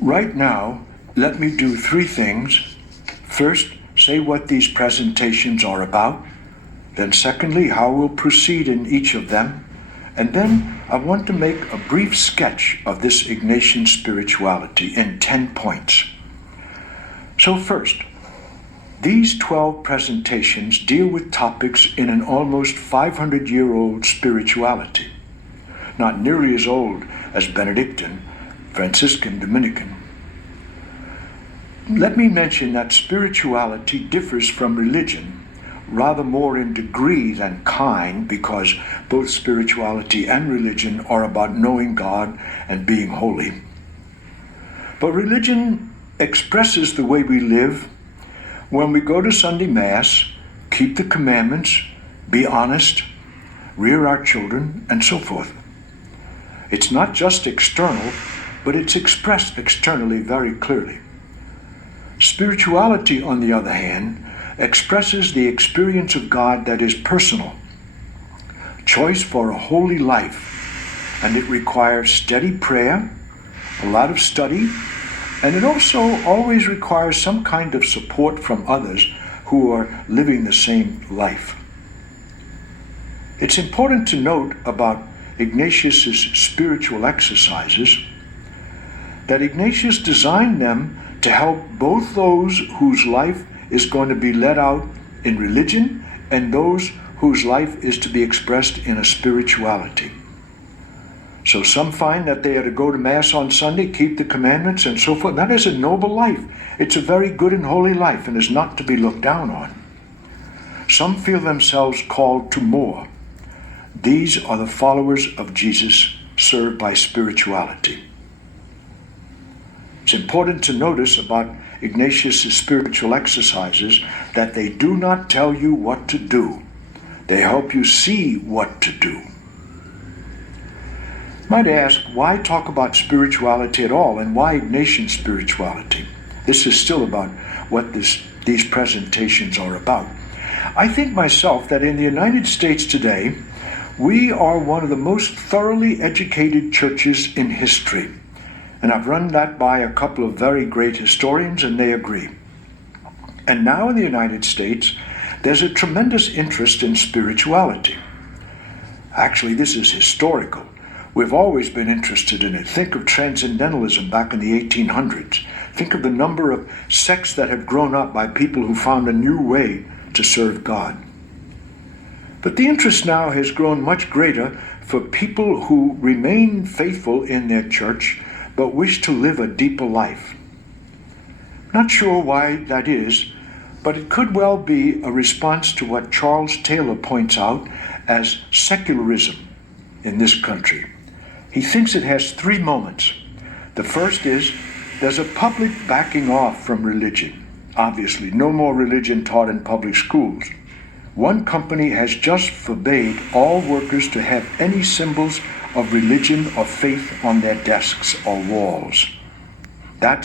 Right now, let me do three things. First, say what these presentations are about. Then secondly, how we'll proceed in each of them. And then I want to make a brief sketch of this Ignatian spirituality in 10 points. So first, these 12 presentations deal with topics in an almost 500-year-old spirituality, not nearly as old as Benedictine, Franciscan, Dominican. Let me mention that spirituality differs from religion rather more in degree than kind, because both spirituality and religion are about knowing God and being holy. But religion expresses the way we live when we go to Sunday Mass, keep the commandments, be honest, rear our children, and so forth. It's not just external, but it's expressed externally very clearly. Spirituality, on the other hand, expresses the experience of God that is personal, choice for a holy life, and it requires steady prayer, a lot of study, and it also always requires some kind of support from others who are living the same life. It's important to note about Ignatius's spiritual exercises that Ignatius designed them to help both those whose life is going to be led out in religion and those whose life is to be expressed in a spirituality. So some find that they are to go to Mass on Sunday, keep the commandments, and so forth. That is a noble life. It's a very good and holy life and is not to be looked down on. Some feel themselves called to more. These are the followers of Jesus served by spirituality. It's important to notice about Ignatius' spiritual exercises that they do not tell you what to do. They help you see what to do. You might ask, why talk about spirituality at all, and why Ignatian spirituality? This is still about what these presentations are about. I think myself that in the United States today, we are one of the most thoroughly educated churches in history. And I've run that by a couple of very great historians, and they agree. And now in the United States, there's a tremendous interest in spirituality. Actually, this is historical. We've always been interested in it. Think of transcendentalism back in the 1800s. Think of the number of sects that have grown up by people who found a new way to serve God. But the interest now has grown much greater for people who remain faithful in their church but wish to live a deeper life. Not sure why that is, but it could well be a response to what Charles Taylor points out as secularism in this country. He thinks it has three moments. The first is there's a public backing off from religion. Obviously, no more religion taught in public schools. One company has just forbade all workers to have any symbols of religion or faith on their desks or walls. That's